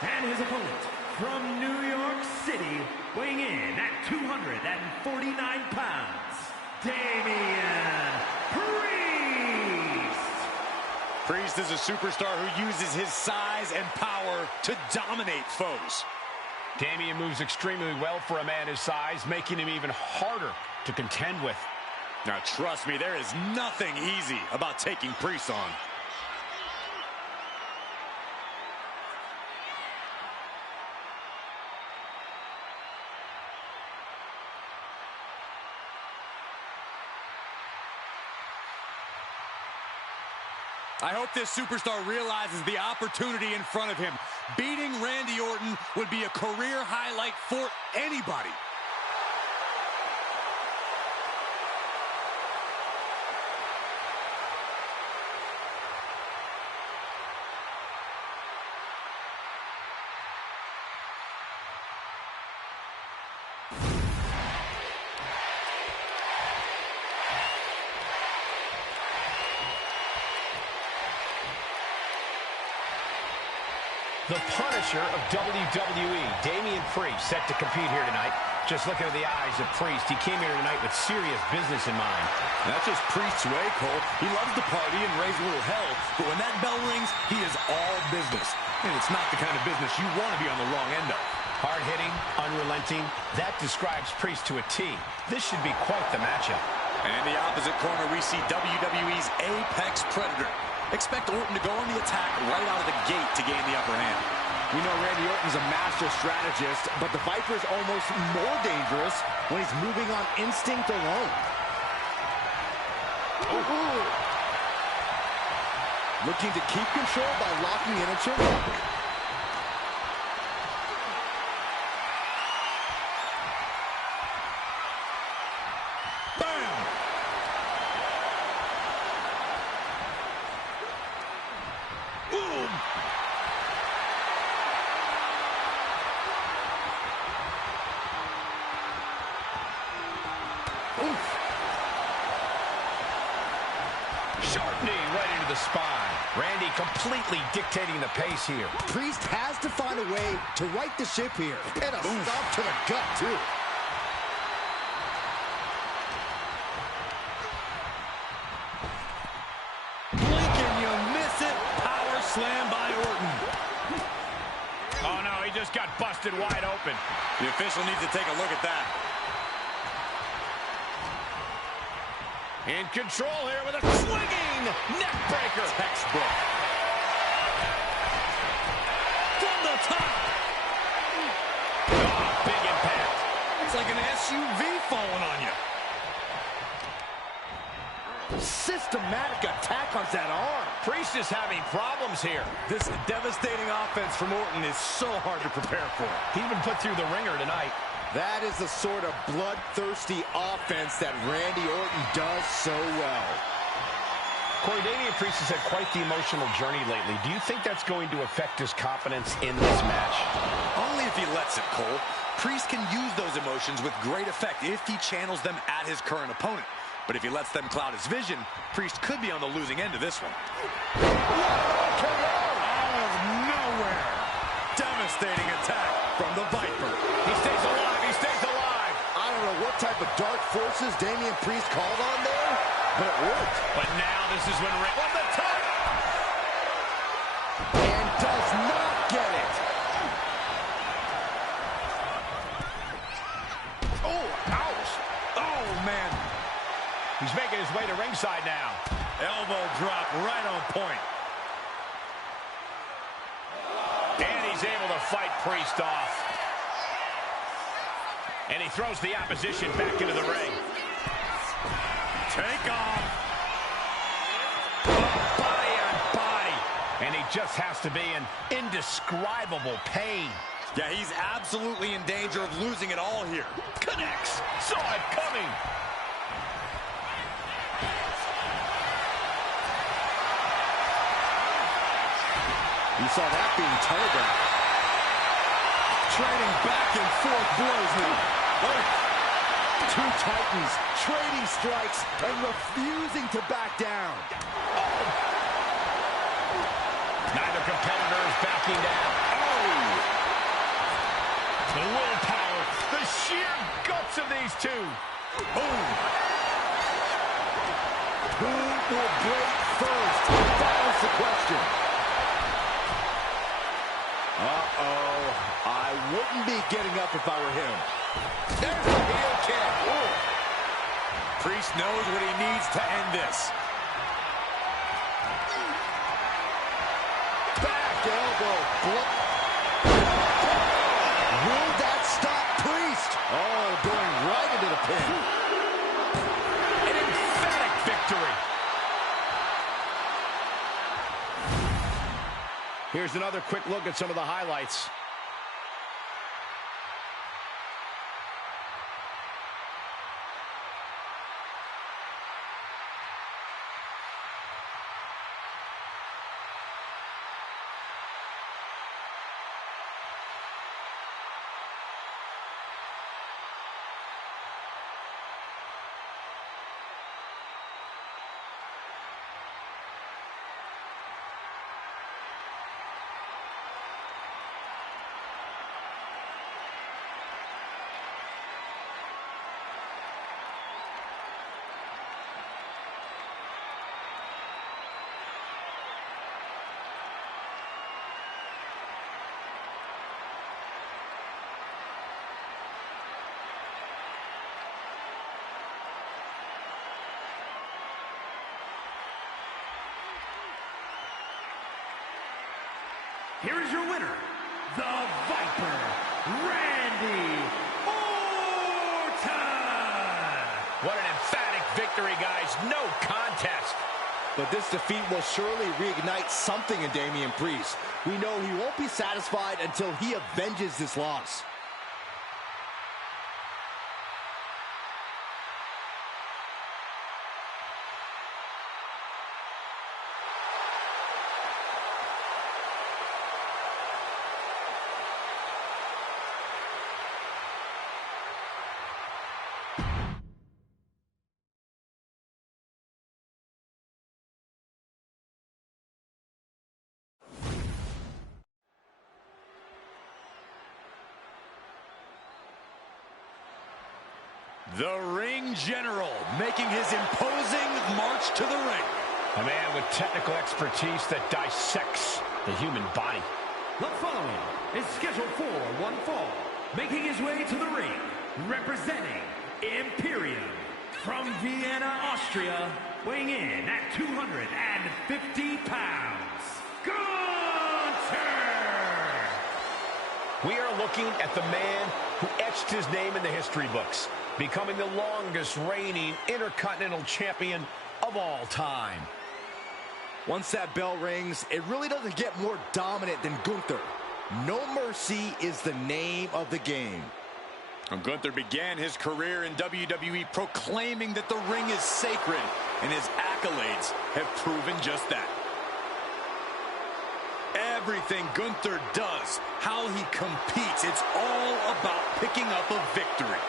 And his opponent from New York City, weighing in at 249 pounds, Damian Priest. Priest is a superstar who uses his size and power to dominate foes. Damian moves extremely well for a man his size, making him even harder to contend with. Now, trust me, there is nothing easy about taking Priest on. I hope this superstar realizes the opportunity in front of him. Beating Randy Orton would be a career highlight for anybody. The Punisher of WWE, Damian Priest, set to compete here tonight. Just looking at the eyes of Priest, he came here tonight with serious business in mind. That's just Priest's way, Cole. He loves to party and raise a little hell, but when that bell rings, he is all business. And it's not the kind of business you want to be on the wrong end of. Hard-hitting, unrelenting, that describes Priest to a T. This should be quite the matchup. And in the opposite corner, we see WWE's Apex Predator. Expect Orton to go on the attack right out of the gate to gain the upper hand. We know Randy Orton's a master strategist, but the Viper is almost more dangerous when he's moving on instinct alone. Ooh. Looking to keep control by locking in a turnbuckle. Sharp knee right into the spine. Randy completely dictating the pace here. Priest has to find a way to right the ship here. And a stop to the gut, too. Blink and you miss it. Power slam by Orton. Oh, no, he just got busted wide open. The official needs to take a look at that. In control here with a swinging neck breaker. Textbook. From the top. Oh, big systematic attack on that arm. Priest is having problems here. This devastating offense from Orton is so hard to prepare for. He's been put through the ringer tonight. That is the sort of bloodthirsty offense that Randy Orton does so well. Corey, Damian Priest has had quite the emotional journey lately. Do you think that's going to affect his confidence in this match? Only if he lets it, Cole. Priest can use those emotions with great effect if he channels them at his current opponent. But if he lets them cloud his vision, Priest could be on the losing end of this one. Out of nowhere. Devastating attack from the Viper. He stays alive. He stays alive. I don't know what type of dark forces Damian Priest called on there, but it worked. But now this is when Rick on the top. And does not get it. Oh, ouch. Oh, man. He's making his way to ringside now. Elbow drop right on point. And he's able to fight Priest off. And he throws the opposition back into the ring. Take off. Body on body. And he just has to be in indescribable pain. Yeah, he's absolutely in danger of losing it all here. Connects. Saw it coming. You saw that being telegraphed. Trading back and forth blows now. Two Titans trading strikes and refusing to back down. Neither competitor is backing down. The willpower, the sheer guts of these two. Who will break first? That is the question. Uh-oh. I wouldn't be getting up if I were him. There's the heel kick. Priest knows what he needs to end this. Back elbow. Will that stop Priest? Oh, going right into the pin. An emphatic victory. Here's another quick look at some of the highlights. Here is your winner, the Viper, Randy Orton. What an emphatic victory, guys. No contest. But this defeat will surely reignite something in Damian Priest. We know he won't be satisfied until he avenges this loss. The ring general making his imposing march to the ring. A man with technical expertise that dissects the human body. The following is scheduled for one fall. Making his way to the ring, representing Imperium from Vienna, Austria, weighing in at 250 pounds, Gunther! We are looking at the man who etched his name in the history books, becoming the longest reigning Intercontinental Champion of all time. Once that bell rings, it really doesn't get more dominant than Gunther. No mercy is the name of the game. And Gunther began his career in WWE proclaiming that the ring is sacred, and his accolades have proven just that. Everything Gunther does, how he competes, it's all about picking up a victory.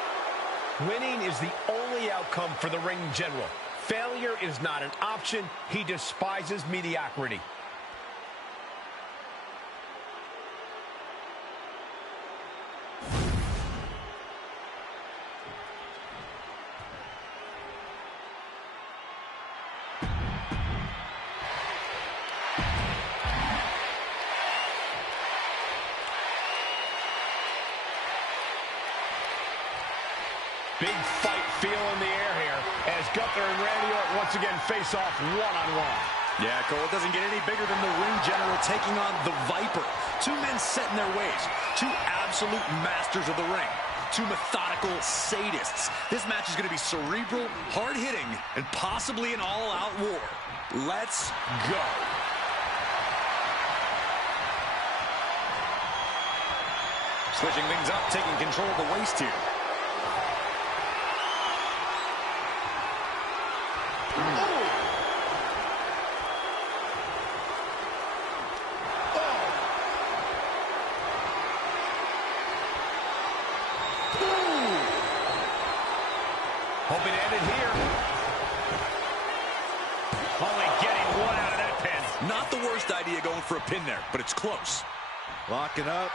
Winning is the only outcome for the ring general. Failure is not an option. He despises mediocrity. Big fight feel in the air here as Gunther and Randy Orton once again face off one-on-one. Yeah, Cole, it doesn't get any bigger than the ring general taking on the Viper. Two men set in their ways. Two absolute masters of the ring. Two methodical sadists. This match is going to be cerebral, hard-hitting, and possibly an all-out war. Let's go. Switching things up, taking control of the waist here. Hoping to end it here. Only getting one out of that pin. Not the worst idea going for a pin there, but it's close. Locking up.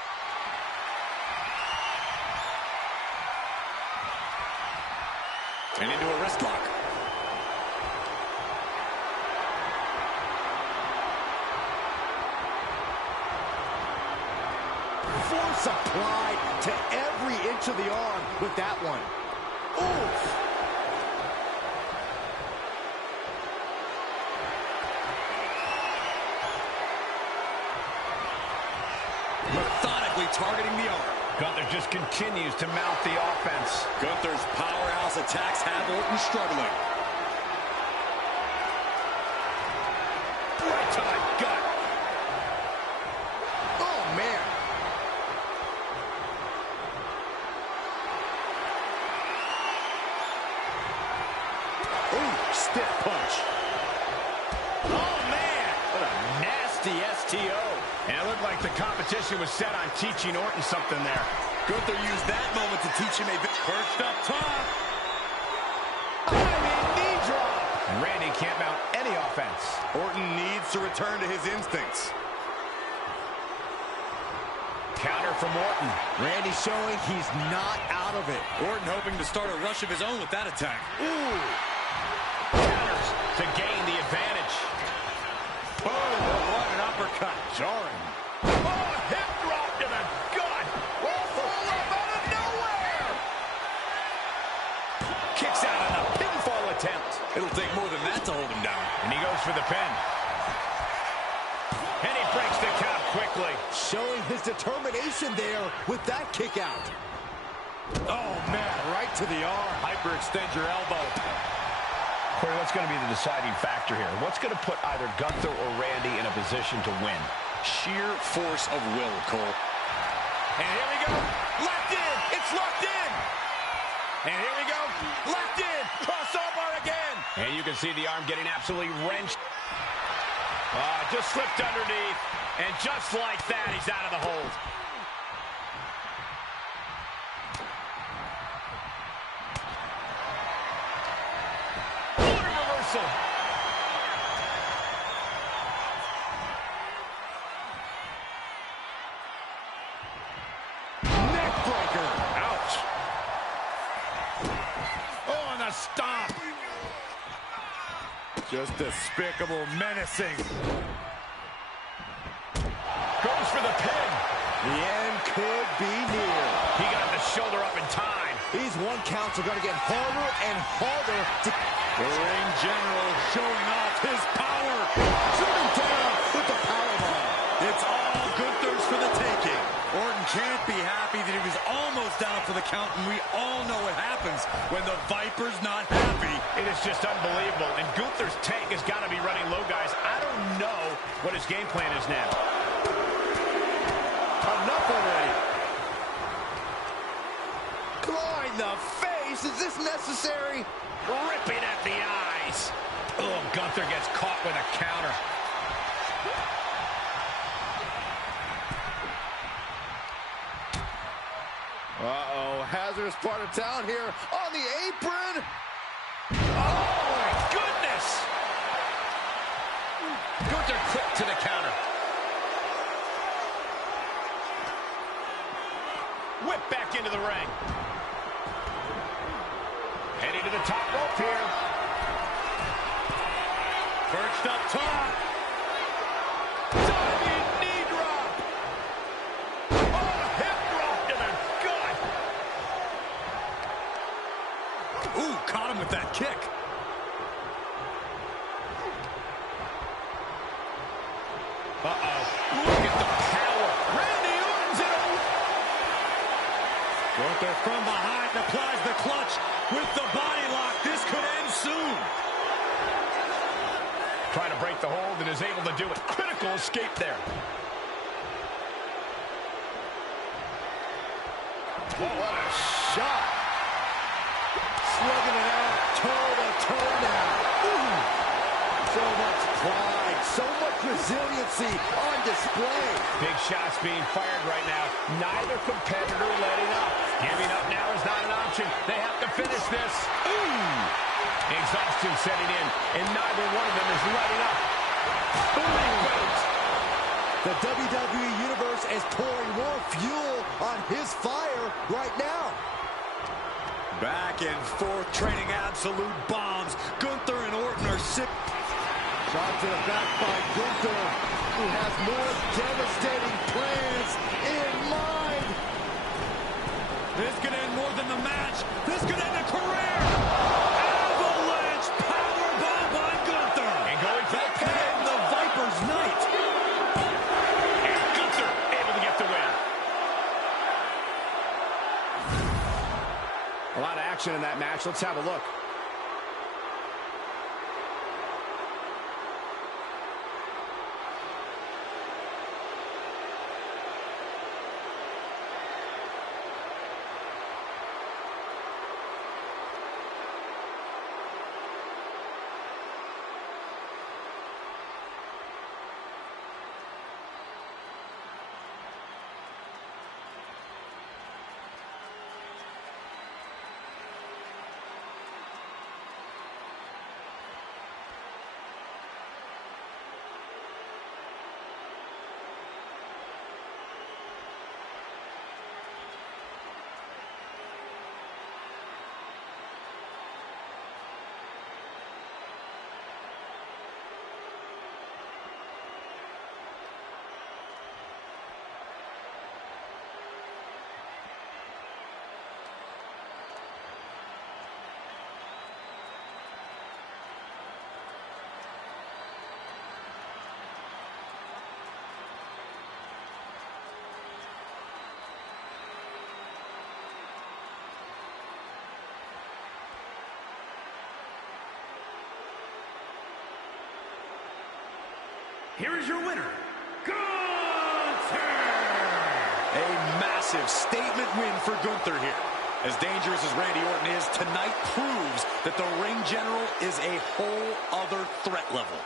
And into a wrist lock. Force applied to every inch of the arm with that one. Oof. Methodically targeting the arm. Gunther just continues to mount the offense. Gunther's powerhouse attacks have Orton struggling. Right to the gut. Oh, man. Ooh, stiff punch. Oh, man. What a nasty STO. And it looked like the competition was set on teaching Orton something there. Gunther used that moment to teach him a bit. Perched up top. Knee drop. And Randy can't mount any offense. Orton needs to return to his instincts. Counter from Orton. Randy showing he's not out of it. Orton hoping to start a rush of his own with that attack. Ooh. Counters to gain the advantage. Oh, what an uppercut. Jarring. Oh, hip drop to the gut. Oh, fall up out of nowhere. Kicks out on a pinfall attempt. It'll take more than that to hold him down. And he goes for the pin. And he breaks the count quickly. Showing his determination there with that kick out. Oh, man, right to the arm. Hyperextend your elbow. Corey, what's going to be the deciding factor here? What's going to put either Gunther or Randy in a position to win? Sheer force of will, Cole. And here we go. Locked in. It's locked in. And here we go. Locked in. Crossover again. And you can see the arm getting absolutely wrenched. Just slipped underneath. And just like that, he's out of the hold. What a reversal. Neckbreaker. Ouch. Oh, and a stomp. Just despicable, menacing. Goes for the pin. The end could be near. He got the shoulder up in time. These one counts are going to get harder and harder to... The ring general showing off his power. Shooting down with the powerbomb. It's all Gunther's for the taking. Orton can't be happy that he was almost down out for the count, and we all know what happens when the Viper's not happy. It is just unbelievable, and Gunther's tank has got to be running low, guys. I don't know what his game plan is now. Enough already. Clawing the face. Is this necessary? Ripping at the eyes. Oh, Gunther gets caught with a counter. Uh-oh, hazardous part of town here on the apron. Oh, my goodness. Gunther quick to the counter. Whip back into the ring. Heading to the top rope here. Perched up top. Diving knee drop. Oh, hip drop to the gut. Ooh, caught him with that kick. Uh-oh. Look at the power. Randy Orton's in a... Gunther from behind applies the clutch with the body lock. This could end soon. Trying to break the hold and is able to do it. Critical escape there. Oh, what a shot. Slugging it out, toe-to-toe now. Ooh. So much pride, so much resiliency on display. Big shots being fired right now. Neither competitor letting up. Giving up now is not an option. They have to finish this. Ooh. Exhaustion setting in, and neither one of them is letting up. The WWE Universe is pouring more fuel on his fire right now. Back and forth, trading absolute bombs. Gunther and Orton are sick. Shot to the back by Gunther, who has more devastating plans in mind. This could end more than the match. This could end a career. Avalanche powerbomb by Gunther. And going for the pin. The Viper's night. And Gunther able to get the win. A lot of action in that match. Let's have a look. Here is your winner, Gunther! A massive statement win for Gunther here. As dangerous as Randy Orton is, tonight proves that the ring general is a whole other threat level.